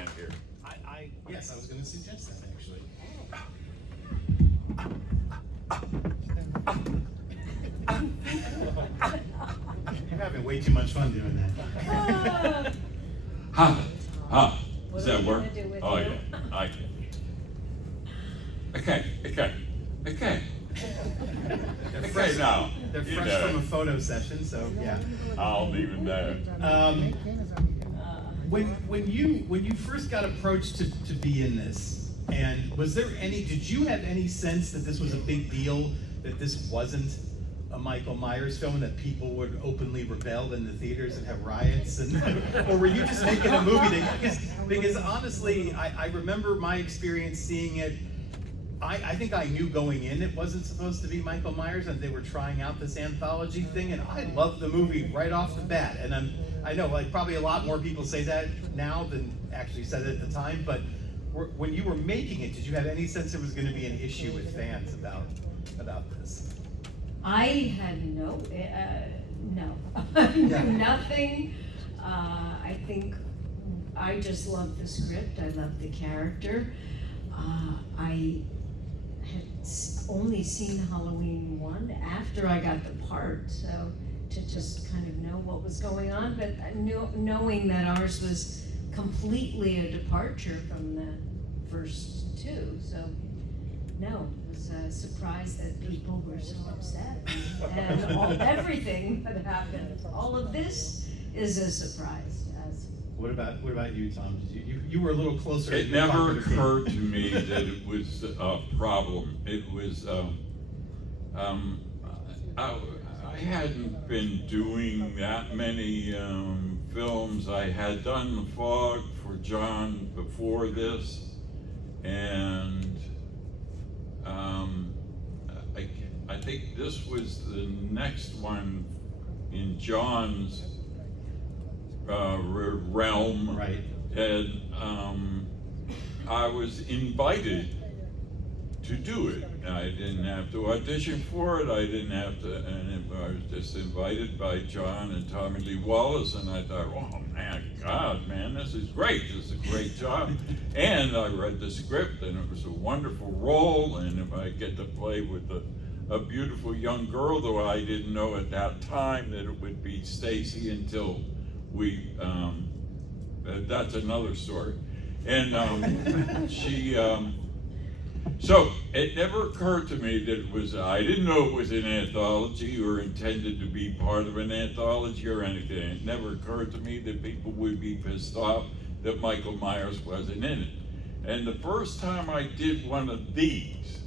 stand here. Yes, I was going to suggest that actually. You're having way too much fun doing that. Does that work? Oh yeah, I can. Okay. Okay, now. They're you fresh know, from a photo session, so yeah. I'll even know. When you first got approached to be in this, and did you have any sense that this was a big deal, that this wasn't a Michael Myers film, that people would openly rebel in the theaters and have riots, or were you just making a movie because honestly, I remember my experience seeing it. I think I knew going in it wasn't supposed to be Michael Myers, and they were trying out this anthology thing, and I loved the movie right off the bat. And I know like probably a lot more people say that now than actually said it at the time, but when you were making it, did you have any sense there was going to be an issue with fans about this? I had no, nothing. I think I just loved the script. I loved the character. I had only seen Halloween 1 after I got the part, so to just kind of know what was going on, but knowing that ours was completely a departure from the first two, so no, it was a surprise that people were so upset, and everything that happened. All of this is a surprise to us. What about you, Tom? You were a little closer. It never occurred to me that it was a problem. It was, I hadn't been doing that many films. I had done The Fog for John before this, and I think this was the next one in John's realm, right? And I was invited to do it. I didn't have to audition for it. I didn't have to, and I was just invited by John and Tommy Lee Wallace, and I thought, oh man, this is great. This is a great job. And I read the script, and it was a wonderful role, and if I get to play with a beautiful young girl, though I didn't know at that time that it would be Stacey until we, that's another story. And she, so it never occurred to me that it was, I didn't know it was an anthology or intended to be part of an anthology or anything. It never occurred to me that people would be pissed off that Michael Myers wasn't in it. And the first time I did one of these,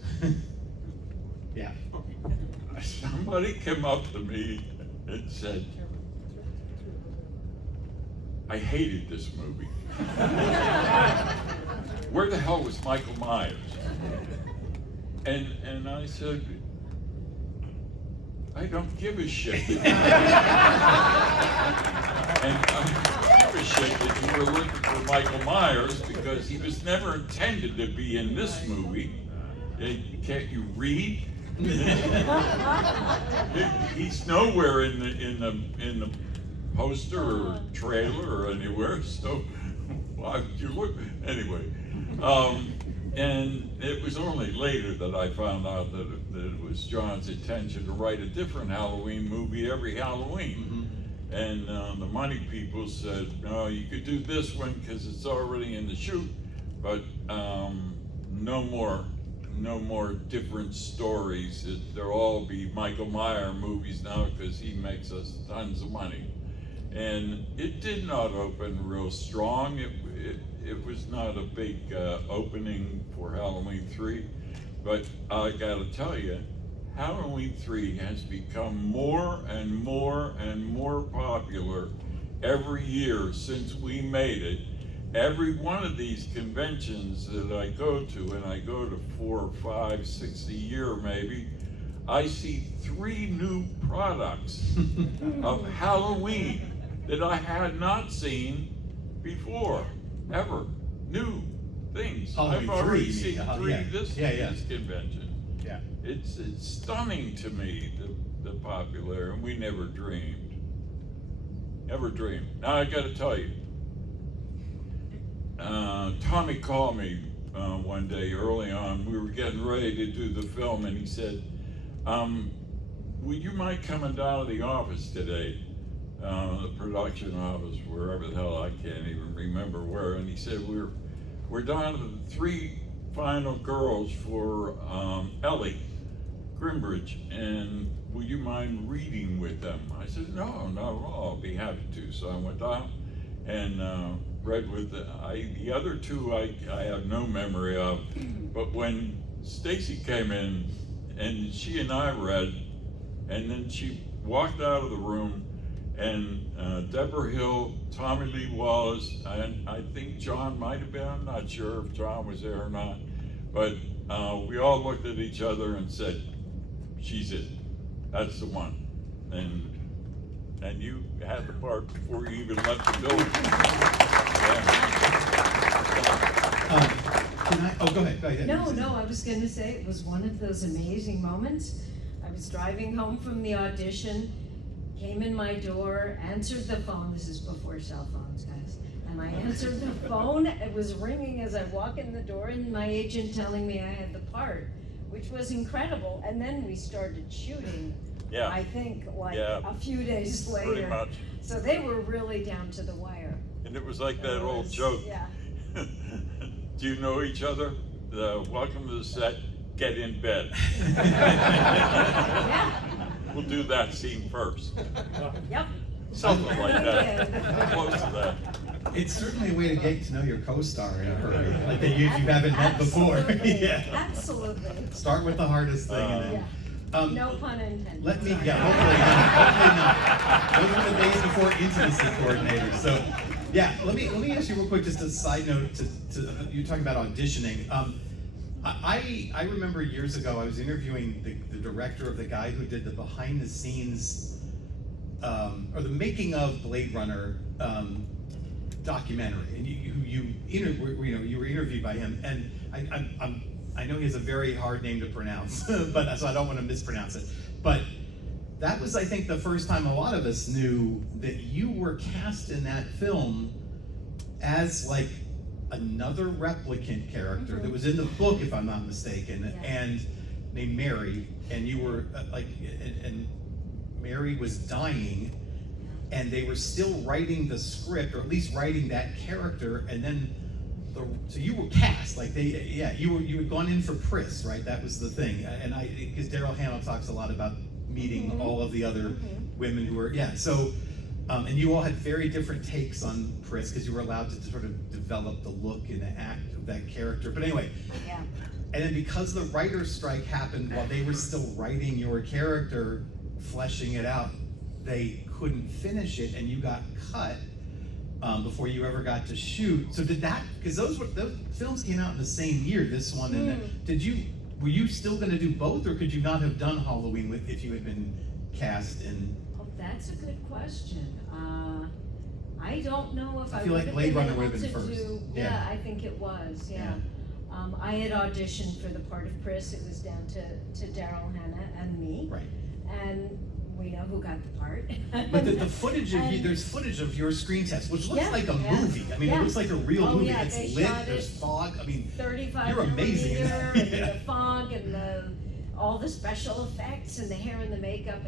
yeah, somebody came up to me and said, I hated this movie. Where the hell was Michael Myers? And I said, I don't give a shit. And I don't give a shit that you were looking for Michael Myers because he was never intended to be in this movie. Can't you read? He's nowhere in the poster or trailer or anywhere, so why would you look? Anyway, and it was only later that I found out that it was John's intention to write a different Halloween movie every Halloween. Mm-hmm. And the money people said, no, you could do this one because it's already in the shoot, but no more different stories. They'll all be Michael Myers movies now because he makes us tons of money. And it did not open real strong. It was not a big opening for Halloween 3, but I gotta tell you, Halloween 3 has become more and more and more popular every year since we made it. Every one of these conventions that I go to, and I go to 4, 5, 6 a year maybe, I see 3 new products of Halloween that I had not seen before, ever. New things. I've already seen 3 this convention. Yeah. It's stunning to me, the popularity, and we never dreamed. Never dreamed. Now I gotta tell you, Tommy called me one day early on. We were getting ready to do the film, and he said, would you mind coming down to the office today? The production office, wherever the hell, I can't even remember where. And he said, we're down to the 3 final girls for Ellie Grimbridge, and would you mind reading with them? I said, no, not at all, I'll be happy to. So I went down and read with the other 2 I have no memory of, but when Stacey came in and she and I read, and then she walked out of the room, and Deborah Hill, Tommy Lee Wallace, and I think John might have been, I'm not sure if John was there or not, but we all looked at each other and said, she's it, that's the one. And you had the part before you even left the building. Go ahead. No, I was gonna say, it was one of those amazing moments. I was driving home from the audition, came in my door, answered the phone. This is before cell phones, guys. And I answered the phone. It was ringing as I walk in the door, and my agent telling me I had the part, which was incredible. And then we started shooting. Yeah. I think a few days later. Pretty much. So they were really down to the wire. And it was like that old joke. Yeah. Do you know each other? Welcome to the set, get in bed. Yeah. We'll do that scene first. Yep. Something like that. Close to that. It's certainly a way to get to know your co-star in a hurry, like that you haven't met before. Absolutely. Yeah. Absolutely. Start with the hardest thing, and then. No pun intended. Hopefully not. Those are the days before intimacy coordinators. So, let me ask you real quick, just a side note to you talking about auditioning. I remember years ago I was interviewing the director of the guy who did the behind the scenes or the making of Blade Runner documentary, and you were interviewed by him, and I know he has a very hard name to pronounce, but so I don't want to mispronounce it. But that was, I think, the first time a lot of us knew that you were cast in that film as like another replicant character that was in the book, if I'm not mistaken, and named Mary, and you were and Mary was dying, and they were still writing the script, or at least writing that character, and then so you were cast, like you had gone in for Pris, right? That was the thing, and because Daryl Hannah talks a lot about meeting all of the other women who were, so, and you all had very different takes on Pris, because you were allowed to sort of develop the look and the act of that character, but anyway. Yeah. And then because the writer's strike happened while they were still writing your character, fleshing it out, they couldn't finish it, and you got cut. Before you ever got to shoot. So because those films came out in the same year, this one and were you still gonna do both, or could you not have done Halloween if you had been cast in? Oh, that's a good question. I don't know if I feel like Blade Runner would have been first. Yeah, I think it was, I had auditioned for the part of Pris. It was down to Daryl Hannah and me. Right. And we know who got the part. But the footage there's footage of your screen test, which looks like a movie. I mean, it looks like a real movie. Yeah, it's lit, there's fog. I mean, 35 you're amazing. and the fog and all the special effects and the hair and the makeup.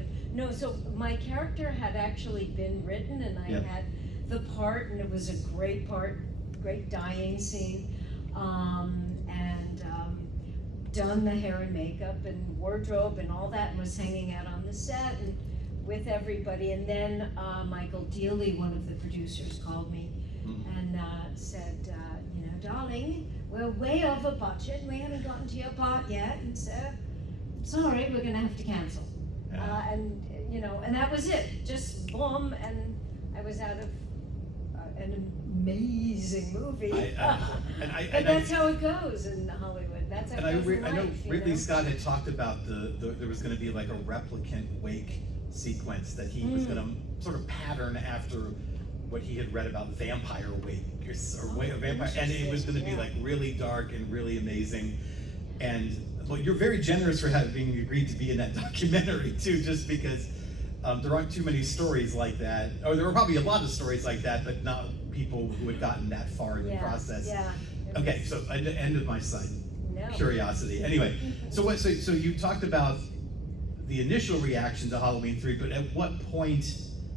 So my character had actually been written, and I had the part, and it was a great part, great dying scene, and done the hair and makeup and wardrobe and all that, and was hanging out on the set and with everybody. And then Michael Dealey, one of the producers, called me and said, darling, we're way over budget, we haven't gotten to your part yet, and so sorry, we're gonna have to cancel. And that was it, just boom, and I was out of an amazing movie. And that's how it goes in Hollywood. That's how it goes in life, I know Ridley Scott had talked about there was going to be like a replicant wake sequence that he was going to sort of pattern after what he had read about vampire wake or way of vampire, and it was going to be like really dark and really amazing. And well, you're very generous for having agreed to be in that documentary too, just because There aren't too many stories like that, or there were probably a lot of stories like that, but not people who had gotten that far in the process. Yeah. Okay, so end of my side No. curiosity. Anyway, so you talked about the initial reaction to Halloween 3, but at what point,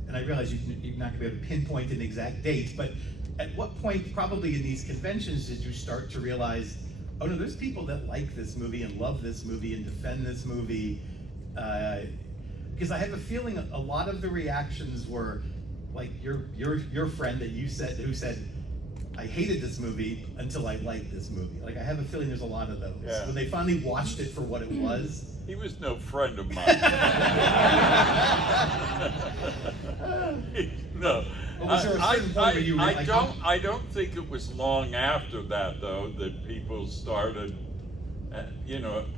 and I realize you're not gonna be able to pinpoint an exact date, but at what point, probably in these conventions, did you start to realize, oh no, there's people that like this movie and love this movie and defend this movie? Because I have a feeling a lot of the reactions were like your friend that you said, who said, I hated this movie until I liked this movie. Like, I have a feeling there's a lot of those. Yeah. When they finally watched it for what it was. He was no friend of mine. No. Well, was there a certain point where you were like, I don't think it was long after that, though, that people started,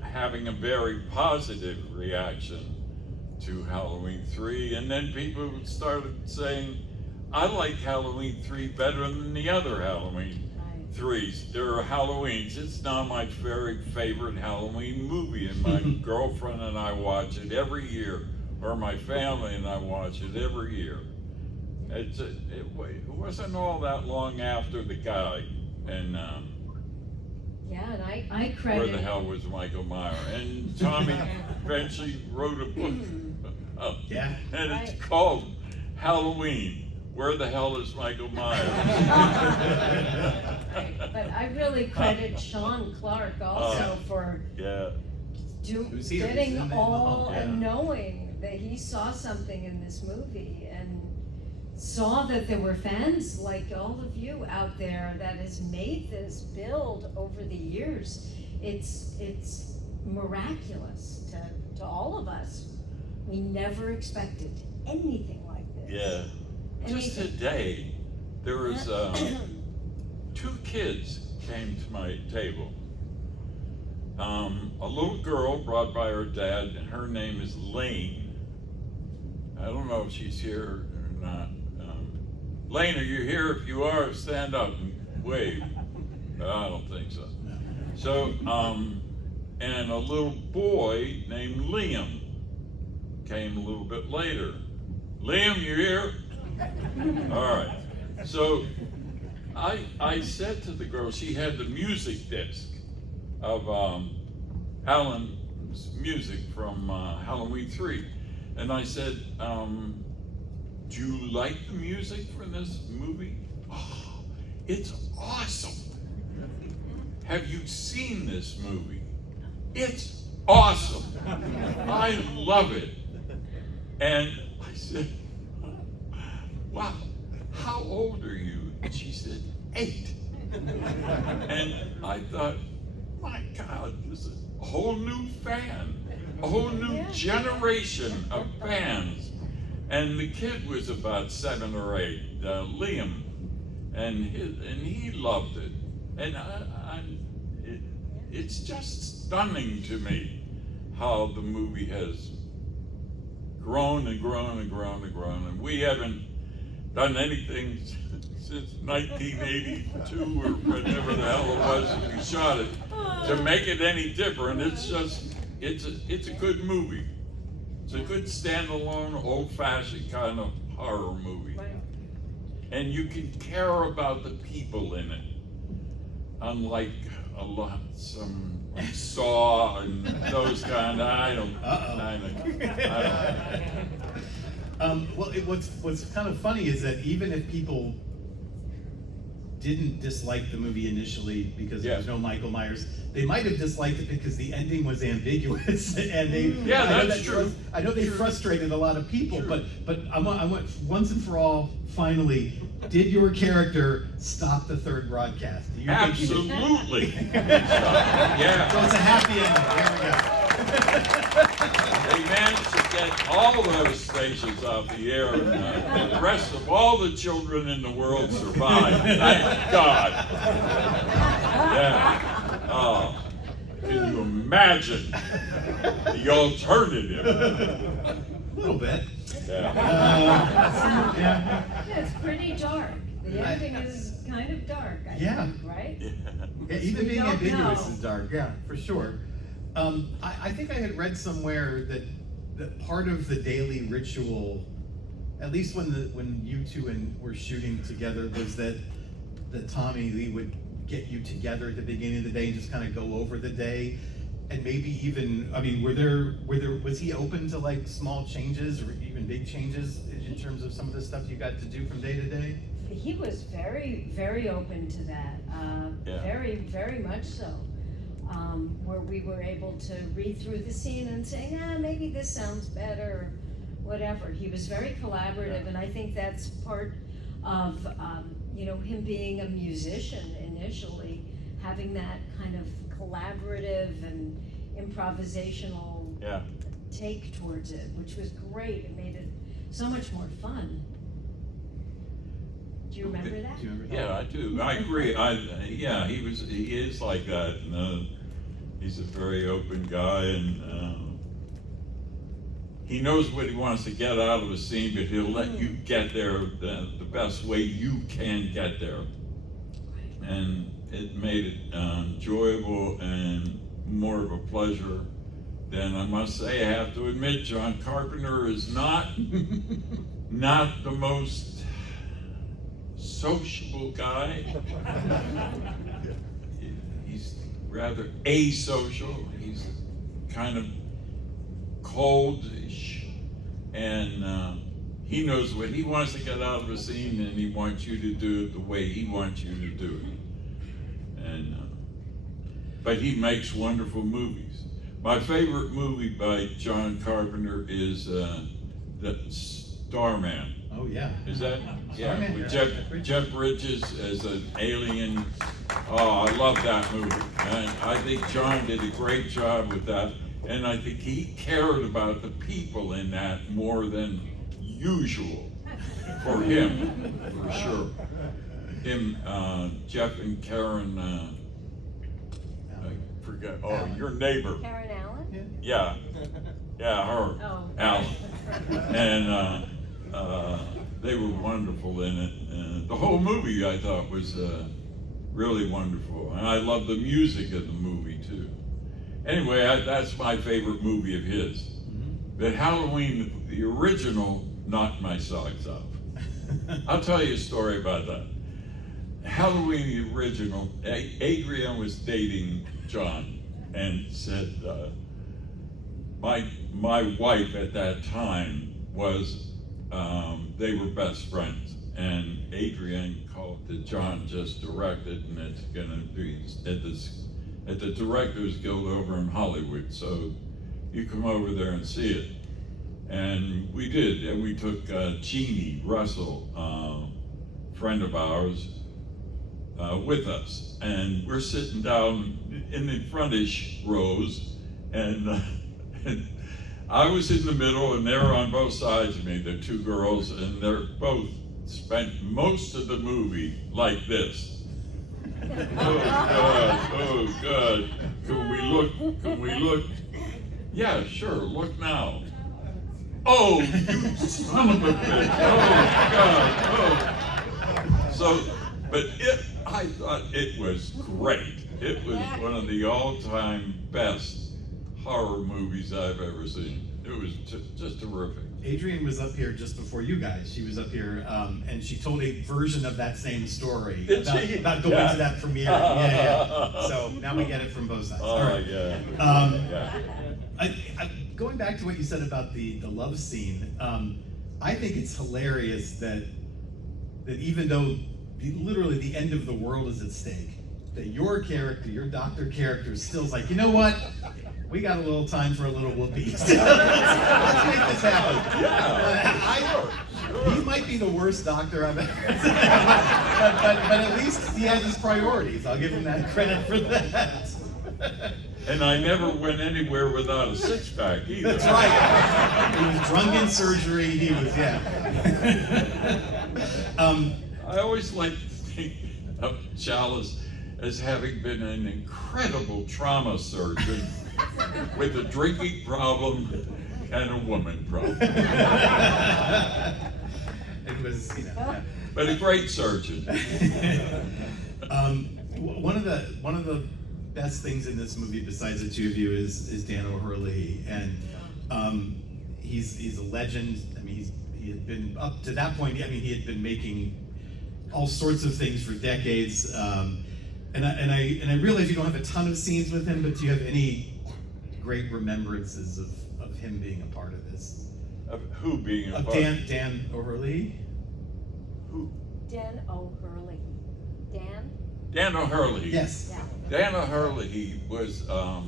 having a very positive reaction to Halloween 3, and then people started saying, I like Halloween 3 better than the other Halloween 3s. There are Halloweens. It's now my very favorite Halloween movie, and my girlfriend and I watch it every year, or my family and I watch it every year. It wasn't all that long after the guy, and Yeah, and I where credit. the hell was Michael Myers? And Tommy eventually wrote a book, yeah. and it's called Halloween. Where the hell is Michael Myers? But I really credit Sean Clark also for Yeah. Who's here? getting Who's in it? all Yeah. and knowing that he saw something in this movie and saw that there were fans like all of you out there that has made this build over the years. It's miraculous to all of us. We never expected anything like this. Yeah. Just today, there was 2 kids came to my table. A little girl brought by her dad, and her name is Lane. I don't know if she's here or not. Lane, are you here? If you are, stand up and wave. I don't think so. So, and a little boy named Liam came a little bit later. Liam, you here? All right. So I said to the girl, she had the music disc of Alan's music from Halloween 3. And I said, do you like the music from this movie? Oh, it's awesome. Have you seen this movie? It's awesome. I love it. And I said, wow, how old are you? And she said, 8. And I thought, my God, this is a whole new fan, a whole new generation of fans. And the kid was about 7 or 8, Liam, and he loved it. And it's just stunning to me how the movie has grown and grown and grown and grown, and we haven't done anything since 1982 or whatever the hell it was that we shot it to make it any different. It's just, it's a good movie. It's a good standalone, old-fashioned kind of horror movie. And you can care about the people in it, unlike some like Saw and those kind of, I don't. Well, what's kind of funny is that even if people didn't dislike the movie initially because there was no Michael Myers, they might have disliked it because the ending was ambiguous, and they. Yeah, that's true. I know they frustrated a lot of people, but I want once and for all, finally, did your character stop the 3rd broadcast? Do you think he did? Absolutely. Yeah. So it's a happy ending. There we go. They managed to get all those stations off the air, and the rest of all the children in the world survived. Thank God. Yeah. Oh, can you imagine the alternative? A little bit. Yeah. Yeah. It's pretty dark. The ending is kind of dark, I think, right? Yeah, even We being don't ambiguous know. is dark, yeah, for sure. I think I had read somewhere that part of the daily ritual, at least when you two were shooting together, was that Tommy Lee would get you together at the beginning of the day and just kind of go over the day, and maybe even, I mean, was he open to like small changes or even big changes in terms of some of the stuff you got to do from day to day? He was very, very open to that, very, very much so. Where we were able to read through the scene and say, maybe this sounds better, whatever. He was very collaborative, and I think that's part of, him being a musician initially, having that kind of collaborative and improvisational take towards it, which was great. It made it so much more fun. Do you remember that? Do you remember that? Yeah, I do. I agree. He is like that. And, he's a very open guy, and he knows what he wants to get out of a scene, but he'll let you get there the best way you can get there. And it made it enjoyable and more of a pleasure. Then I must say, I have to admit, John Carpenter is not the most sociable guy. He's rather asocial. He's kind of coldish, and he knows what he wants to get out of a scene, and he wants you to do it the way he wants you to do it. And but he makes wonderful movies. My favorite movie by John Carpenter is the Starman. Oh yeah. Is that? Yeah, Starman, with yeah. Jeff Bridges as an alien. Oh, I love that movie. And I think John did a great job with that. And I think he cared about the people in that more than usual for him, for sure. Him, Jeff and Karen, I forget, your neighbor. Karen Allen? Yeah, her, Oh. Alan. And they were wonderful in it. The whole movie I thought was really wonderful. And I love the music of the movie too. Anyway, that's my favorite movie of his. But Halloween, the original, knocked my socks off. I'll tell you a story about that. Halloween, the original, Adrienne was dating John and said, my wife at that time was, they were best friends. And Adrienne called that John just directed, and it's gonna be at the Directors Guild over in Hollywood, so you come over there and see it. And we did, and we took Jeannie Russell, friend of ours, with us. And we're sitting down in the frontish rows, and I was in the middle, and they were on both sides of me, the two girls, and they're both spent most of the movie like this. Oh God, can we look? Yeah, sure, look now. Oh, you son of a bitch, oh God, oh. So, but I thought it was great. It was one of the all-time best horror movies I've ever seen. It was just terrific. Adrienne was up here just before you guys. She was up here, and she told a version of that same story about going to that premiere. Yeah. So now we get it from both sides. All right. Going back to what you said about the love scene, I think it's hilarious that even though literally the end of the world is at stake, that your character, your doctor character, still is like, you know what? We got a little time for a little whoopee. Let's make this happen. Yeah, he might be the worst doctor I've ever seen, but at least he had his priorities. I'll give him that credit for that. And I never went anywhere without a six-pack either. That's right. He was drunk in surgery. He was, I always like to think of Chalice as having been an incredible trauma surgeon with a drinking problem and a woman problem. It was, But a great surgeon. One of the best things in this movie, besides the two of you, is Dan O'Hurley, and he's a legend. I mean, he had been up to that point. I mean, he had been making all sorts of things for decades. And I realize you don't have a ton of scenes with him, but do you have any great remembrances of him being a part of this? Of who being a Of part? Dan O'Hurley? Who? Dan O'Hurley. Dan? Dan O'Hurley. Yes. Yeah. Dan O'Hurley was a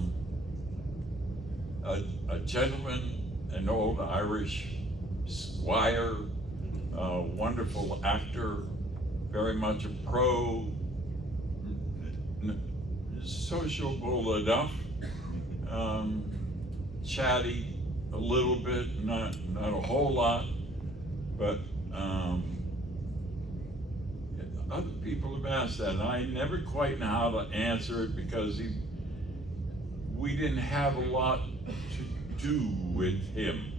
gentleman, an old Irish squire, a wonderful actor, very much a pro, sociable enough, chatty a little bit, not a whole lot, but other people have asked that, and I never quite know how to answer it because we didn't have a lot to do with him.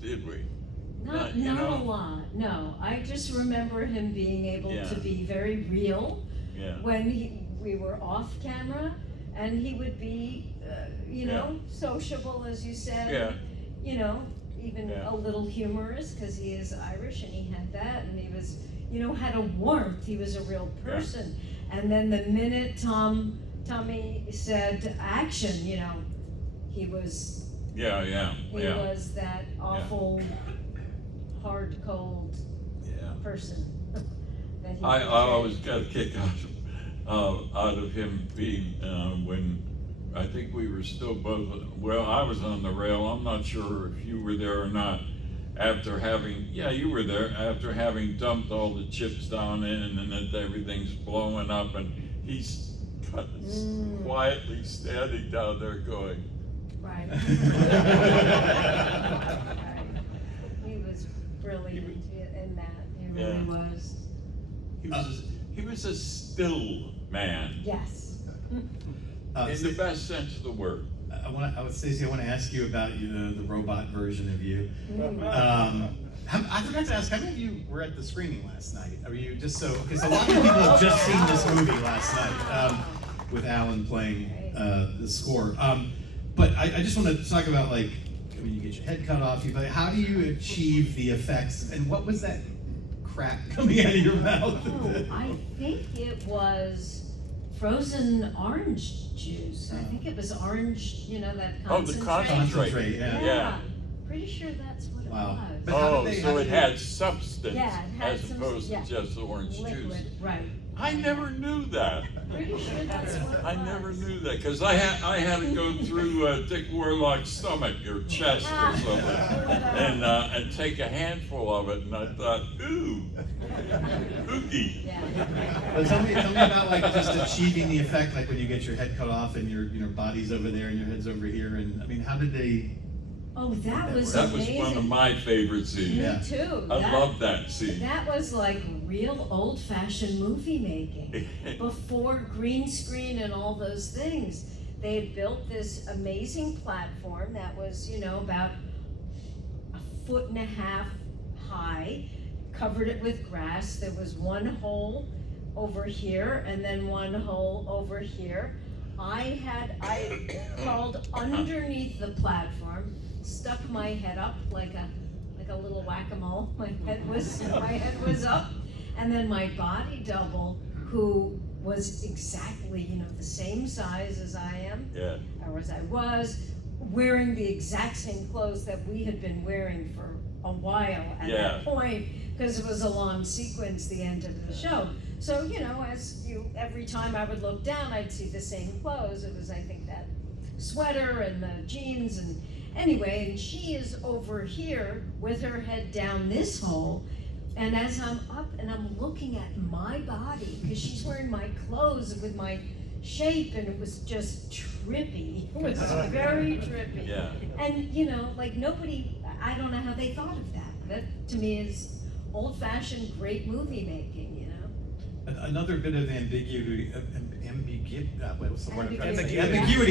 Did we? Not you know? a lot, no. I just remember him being able Yeah. to be very real Yeah. when we were off camera, and he would be, sociable, as you said. Yeah. You know, even Yeah. a little humorous, because he is Irish, and he had that, and he was, had a warmth. He was a real person. And then the minute Tommy said action, he was Yeah. he was that awful, hard, cold Yeah. person that he I portrayed. always got a kick out of him being when I think we were still both. Well, I was on the rail. I'm not sure if you were there or not. After having, you were there. After having dumped all the chips down in, and then everything's blowing up, and he's quietly standing down there going. Right. Right. He was brilliant in that. He really Yeah. was. He was a still man Yes. in the best sense of the word. Stacey, I want to ask you about the robot version of you. I forgot to ask, how many of you were at the screening last night? Are you just because a lot of people have just seen this movie last night with Alan playing the score. But I just want to talk about you get your head cut off. How do you achieve the effects? And what was that crap coming out of your mouth? Oh, I think it was frozen orange juice. I think it was orange, that Oh, the concentrate. concentrate. Yeah. Pretty sure that's what it Wow. was. But how Oh, did so it they- had substance Yeah, it had as some- opposed yeah. to just orange Liquid, juice. right. I never knew that. Pretty sure that's what it was. I never knew that because I had to go through Dick Warlock's stomach or chest or something, and take a handful of it, and I thought, ooh, oogie. Yeah. But tell me about just achieving the effect, when you get your head cut off and your body's over there and your head's over here, and how did they? Oh, that was That was amazing. one of my favorite scenes. Yeah. Me too. I love that scene. That was like real old-fashioned movie making. Before green screen and all those things, they had built this amazing platform that was, about 1.5 feet high, covered it with grass. There was one hole over here and then one hole over here. I crawled underneath the platform, stuck my head up like a little whack-a-mole. My head was up, and then my body double, who was exactly the same size as I am, Yeah. or as I was, wearing the exact same clothes that we had been wearing for a while at that point, because it was a long sequence, the end of the show. So, every time I would look down, I'd see the same clothes. It was, I think, that sweater and the jeans, and anyway, and she is over here with her head down this hole, and as I'm up and I'm looking at my body, because she's wearing my clothes with my shape, and it was just trippy. It was very trippy. Yeah. And, nobody, I don't know how they thought of that. That, to me, is old-fashioned, great movie making, Another bit of ambiguity that Ambiguity.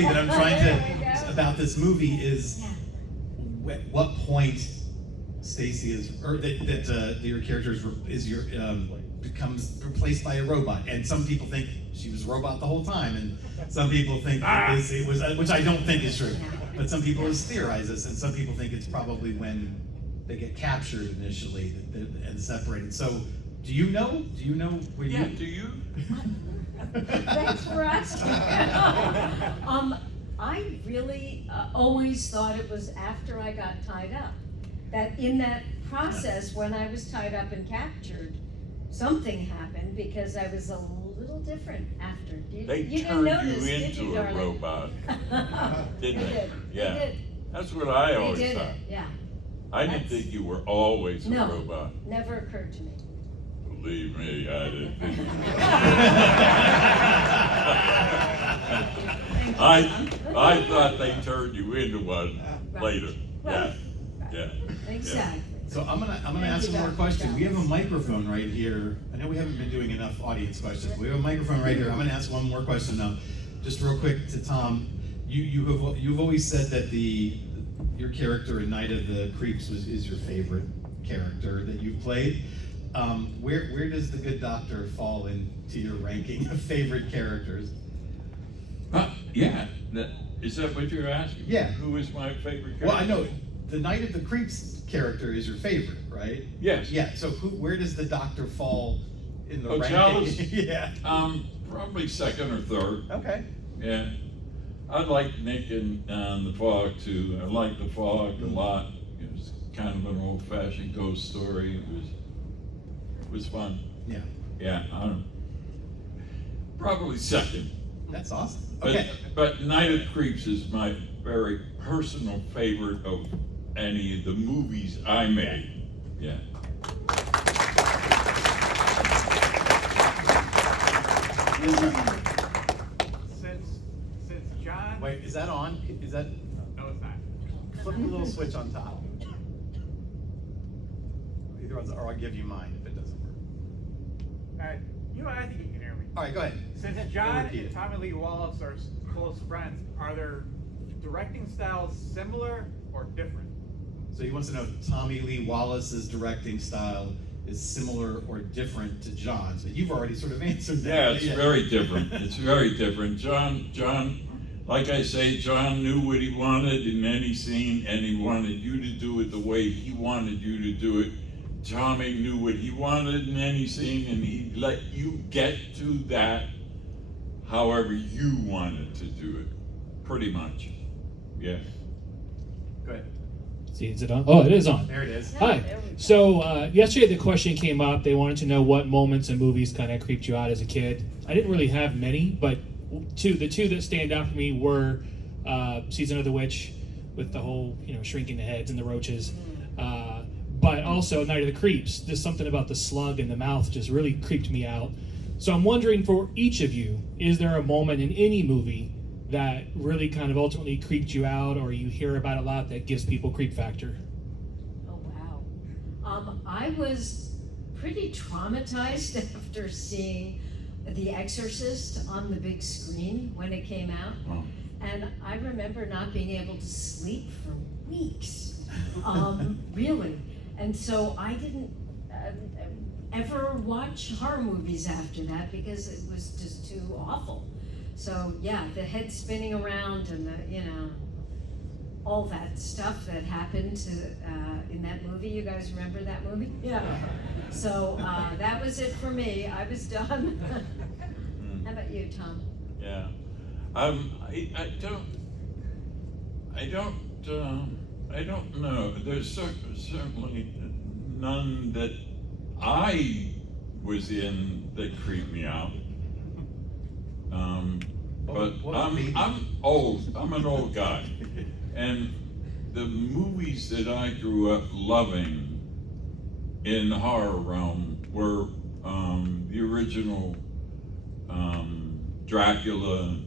I'm trying There we to go. about this movie is Yeah. at what point Stacey your character becomes replaced by a robot, and some people think she was a robot the whole time, and some people think it was, which I don't think is true. But some people have theorized this, and some people think it's probably when they get captured initially and separated. So, do you know? Do you know where Yeah, you? do you? Thanks for asking. I really always thought it was after I got tied up. That in that process, when I was tied up and captured, something happened because I was a little different after. They you turned didn't notice, you did into you, a darling? robot, didn't they? Did. Yeah. They did. That's what I They always did thought. it, yeah. I didn't That's- think you were always a No. robot. Never occurred to me. Believe me, I didn't think you I thought they turned you into one Right. later. Yeah, Right. yeah. Exactly. So I'm gonna Thank ask you, one more Dr. question. We have a Jones. microphone right here. I know we haven't been doing enough audience questions. But we have a microphone right here. I'm gonna ask one more question now, just real quick to Tom. You've always said that your character in Night of the Creeps is your favorite character that you've played. Where does the Good Doctor fall into your ranking of favorite characters? Yeah, is that what you're asking? Yeah. Who is my favorite character? Well, I know the Night of the Creeps character is your favorite, right? Yes. Yeah. So where does the Doctor fall in the Oh, ranking? Chalice? Yeah. Probably second or third. Okay. Yeah. I like Nick and the Fog too. I like the Fog a lot. It was kind of an old-fashioned ghost story. It was fun. Yeah. Yeah. Probably second. That's awesome. But, Okay. but Night of the Creeps is my very personal favorite of any of the movies I made. Yeah. Since John. Wait, is that on? Is that? No, it's not. Flip the little switch on top. Either one's, or I'll give you mine if it doesn't work. I think you can hear me. All right, go ahead. Since We'll John repeat and it. Tommy Lee Wallace are close friends, are their directing styles similar or different? So he wants to know if Tommy Lee Wallace's directing style is similar or different to John's, but you've already sort of answered Yeah, that. it's very different. It's very different. John, like I say, John knew what he wanted in any scene, and he wanted you to do it the way he wanted you to do it. Tommy knew what he wanted in any scene, and he let you get to that however you wanted to do it, pretty much. Yeah. Go ahead. See, is it on? Oh, it is on. There it is. Hi. There we go. So yesterday the question came up. They wanted to know what moments in movies kind of creeped you out as a kid. I didn't really have many, but the two that stand out for me were Season of the Witch, with the whole shrinking the heads and the roaches, but also Night of the Creeps. There's something about the slug in the mouth just really creeped me out. So I'm wondering, for each of you, is there a moment in any movie that really kind of ultimately creeped you out, or you hear about a lot that gives people creep factor? Oh, wow. I was pretty traumatized after seeing The Exorcist on the big screen when it came out. Oh. And I remember not being able to sleep for weeks, really. And so I didn't ever watch horror movies after that because it was just too awful. So yeah, the head spinning around and all that stuff that happened in that movie. You guys remember that movie? Yeah. So that was it for me. I was done. How about you, Tom? Yeah. I don't know. There's certainly none that I was in that creeped me out. But I'm old. I'm an old guy, and the movies that I grew up loving in the horror realm were the original Dracula,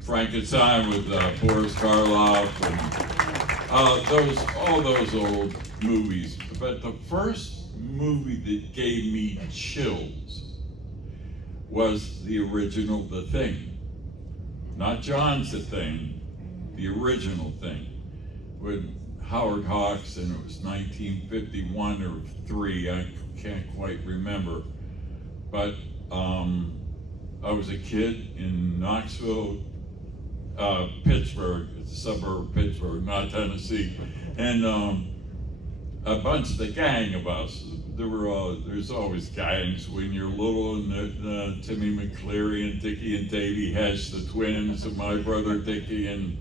Frankenstein with Boris Karloff, and all those old movies. But the first movie that gave me chills was the original The Thing. Not John's The Thing, the original Thing, with Howard Hawks, and it was 1951 or 3, I can't quite remember. But I was a kid in Knoxville, Pittsburgh, it's a suburb of Pittsburgh, not Tennessee, and a bunch of the gang of us. There's always gangs when you're little, and Timmy McCleary and Dickie and Davey Hesh, the twins, and my brother Dickie and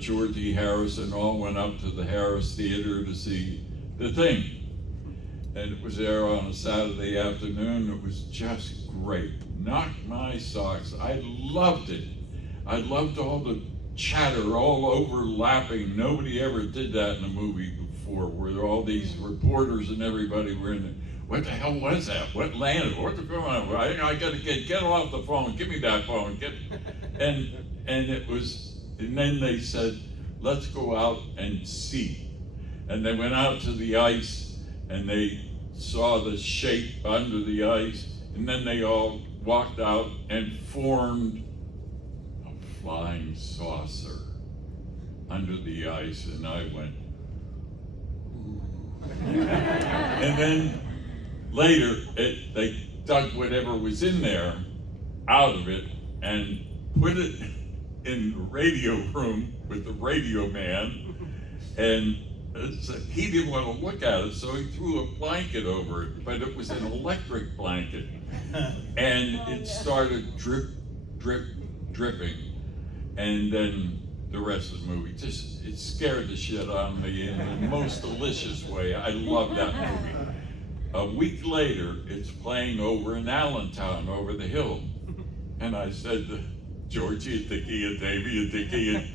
Georgie Harrison all went up to the Harris Theater to see The Thing. And it was there on a Saturday afternoon. It was just great. Knocked my socks. I loved it. I loved all the chatter, all overlapping. Nobody ever did that in a movie before, where all these reporters and everybody were in it. What the hell was that? What landed? What the going on? I gotta get off the phone. Give me that phone. And it was. And then they said, let's go out and see. And they went out to the ice and they saw the shape under the ice. And then they all walked out and formed a flying saucer under the ice. And I went, ooh. And then later, they dug whatever was in there out of it and put it in the radio room with the radio man, and he didn't want to look at it, so he threw a blanket over it, but it was an electric blanket, and it started dripping, and then the rest of the movie, it scared the shit out of me in the most delicious way. I love that movie. A week later, it's playing over in Allentown, over the hill, and I said to Georgie and Dickie and Davey and Dickie, and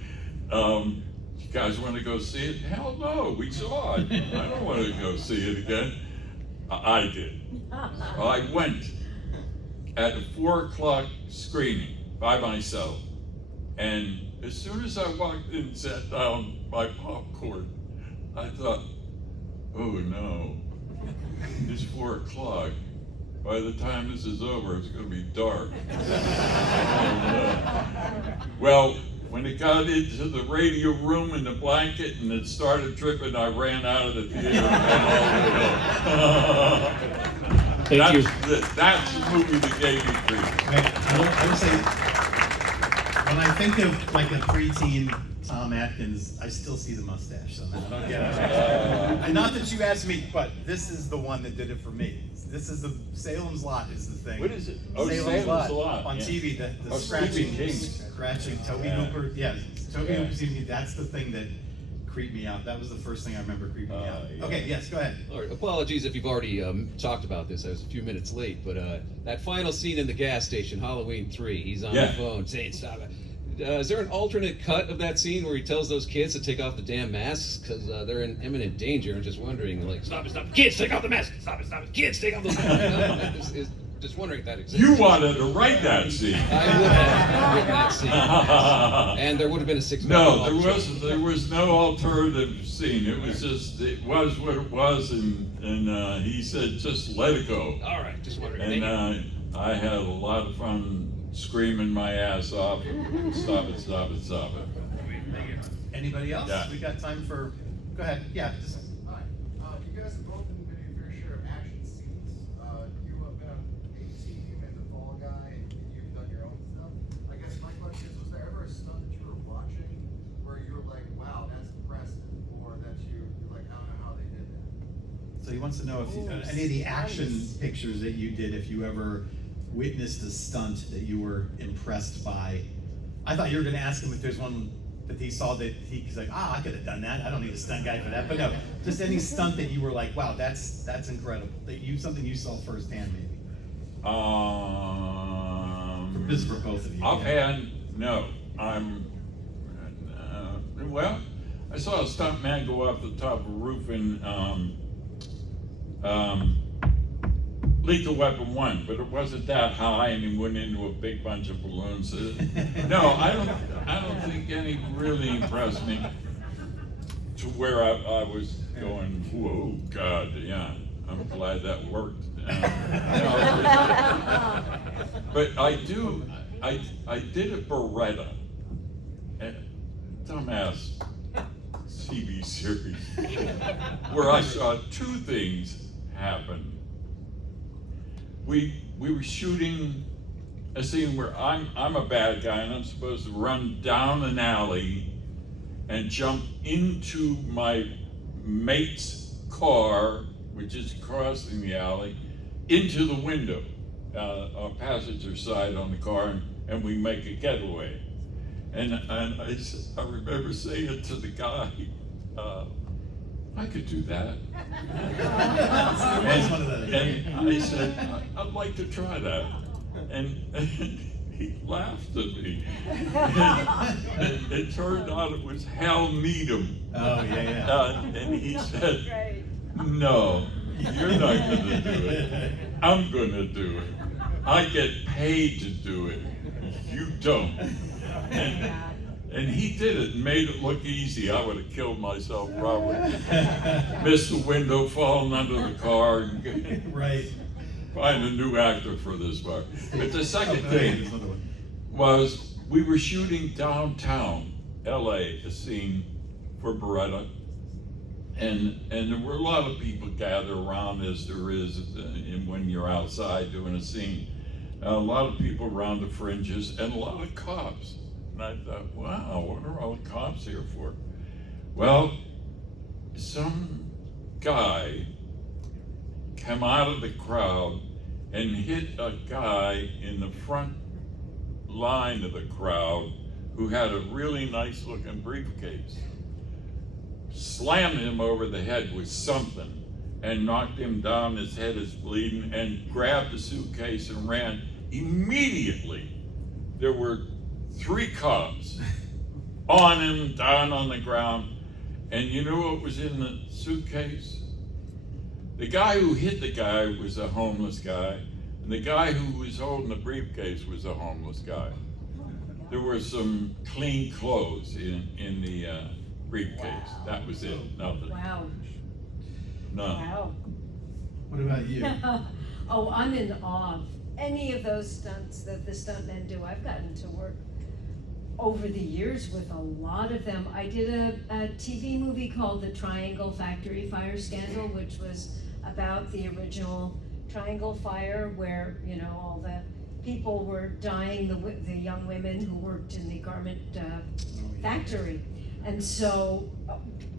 you guys want to go see it? Hell no, we saw it. I don't want to go see it again. I did. I went at a 4:00 screening by myself, and as soon as I walked in and sat down my popcorn, I thought, oh no, it's 4:00. By the time this is over, it's going to be dark. Well, when it got into the radio room and the blanket and it started dripping, I ran out of the theater and went all the way Thank you. That's the movie that gave me grief. I would say, when I think of like a preteen Tom Atkins, I still see the mustache somehow. I don't get it. And not that you asked me, but this is the one that did it for me. This is the Salem's Lot is the thing. What is it? Oh, Salem's Lot. on Yeah. TV. The Oh, scratching, Stephen King. scratching. Toby Yeah. Hooper. Yeah, Toby Yeah. Hooper's TV. That's the thing that creeped me out. That was the first thing I remember creeping me out. Yeah. Okay, yes, go ahead. All right, apologies if you've already talked about this. I was a few minutes late, but that final scene in the gas station, Halloween 3, he's on Yeah. the phone saying, stop it. Is there an alternate cut of that scene where he tells those kids to take off the damn masks because they're in imminent danger? I'm just wondering, like, stop it, kids, take off the mask, stop it, kids, take off those masks. Just wondering if that exists. You wanted to write that scene. I would have written that scene, and there would have been a 6. No, there was no alternative scene. It was just, it was what it was, and he said, just let it go. All right, just wondering. And Thank you. I had a lot of fun screaming my ass off, stop it. Anybody else? Yeah. We got time for, go ahead. Yeah. Hi, you guys have both been in your fair share of action scenes. You have been on A-Team and The Fall Guy, and you've done your own stuff. I guess my question is, was there ever a stunt that you were watching where you were like, wow, that's impressive, or that you're like, I don't know how they did that? So he wants to know if any of the action pictures that you did, if you ever witnessed a stunt that you were impressed by. I thought you were going to ask him if there's one that he saw that he's like, I could have done that. I don't need a stunt guy for that. But no, just any stunt that you were like, wow, that's incredible. That something you saw firsthand, maybe. This is for both of you. Offhand, no. Well, I saw a stunt man go off the top of a roof in Lethal Weapon 1, but it wasn't that high, and he went into a big bunch of balloons. No, I don't think any really impressed me to where I was going, whoa, God, yeah, I'm glad that worked. But I did a Beretta, a dumbass TV series, where I saw two things happen. We were shooting a scene where I'm a bad guy and I'm supposed to run down an alley and jump into my mate's car, which is crossing the alley, into the window, passenger side on the car, and we make a getaway. And I remember saying to the guy, I could do that. That's one of those. And I said, I'd like to try that. And he laughed at me. It turned out it was Hal Needham. Oh, yeah. And he said, no, you're not gonna do it. I'm gonna do it. I get paid to do it. You don't. And he did it and made it look easy. I would have killed myself probably. Missed the window, fallen under the car, and Right. find a new actor for this part. But the second Oh, thing there's another one. was we were shooting downtown LA, a scene for Beretta. And there were a lot of people gathered around, as there is when you're outside doing a scene. A lot of people around the fringes and a lot of cops. And I thought, wow, what are all the cops here for? Well, some guy came out of the crowd and hit a guy in the front line of the crowd who had a really nice looking briefcase. Slammed him over the head with something and knocked him down. His head is bleeding, and grabbed the suitcase and ran. Immediately, there were 3 cops on him, down on the ground. And you know what was in the suitcase? The guy who hit the guy was a homeless guy, and the guy who was holding the briefcase was a homeless guy. There were some clean clothes in the briefcase. Wow. That was it. Nothing. Wow. None. Wow. What about you? Oh, I'm in awe of any of those stunts that the stuntmen do. I've gotten to work over the years with a lot of them. I did a TV movie called The Triangle Factory Fire Scandal, which was about the original Triangle Fire, where, you know, all the people were dying, the young women who worked in the garment factory. And so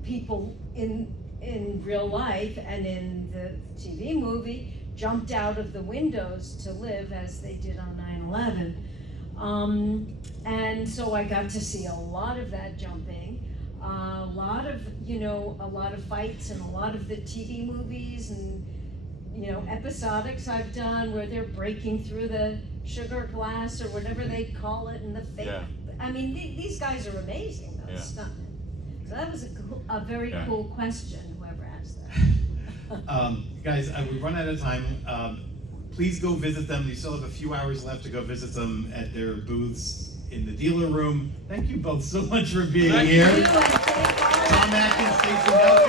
people in real life and in the TV movie jumped out of the windows to live, as they did on 9/11. And so I got to see a lot of that jumping, a lot of fights, and a lot of the TV movies and, you know, episodics I've done where they're breaking through the sugar glass or whatever they call it, and the fake. Yeah. I mean, these guys are amazing, those stuntmen. So that was a very cool question, whoever asked that. Guys, we've run out of time. Please go visit them. You still have a few hours left to go visit them at their booths in the dealer room. Thank you both so much for being here. Thank you, and thank Tom Atkins, Stacey Nelkin.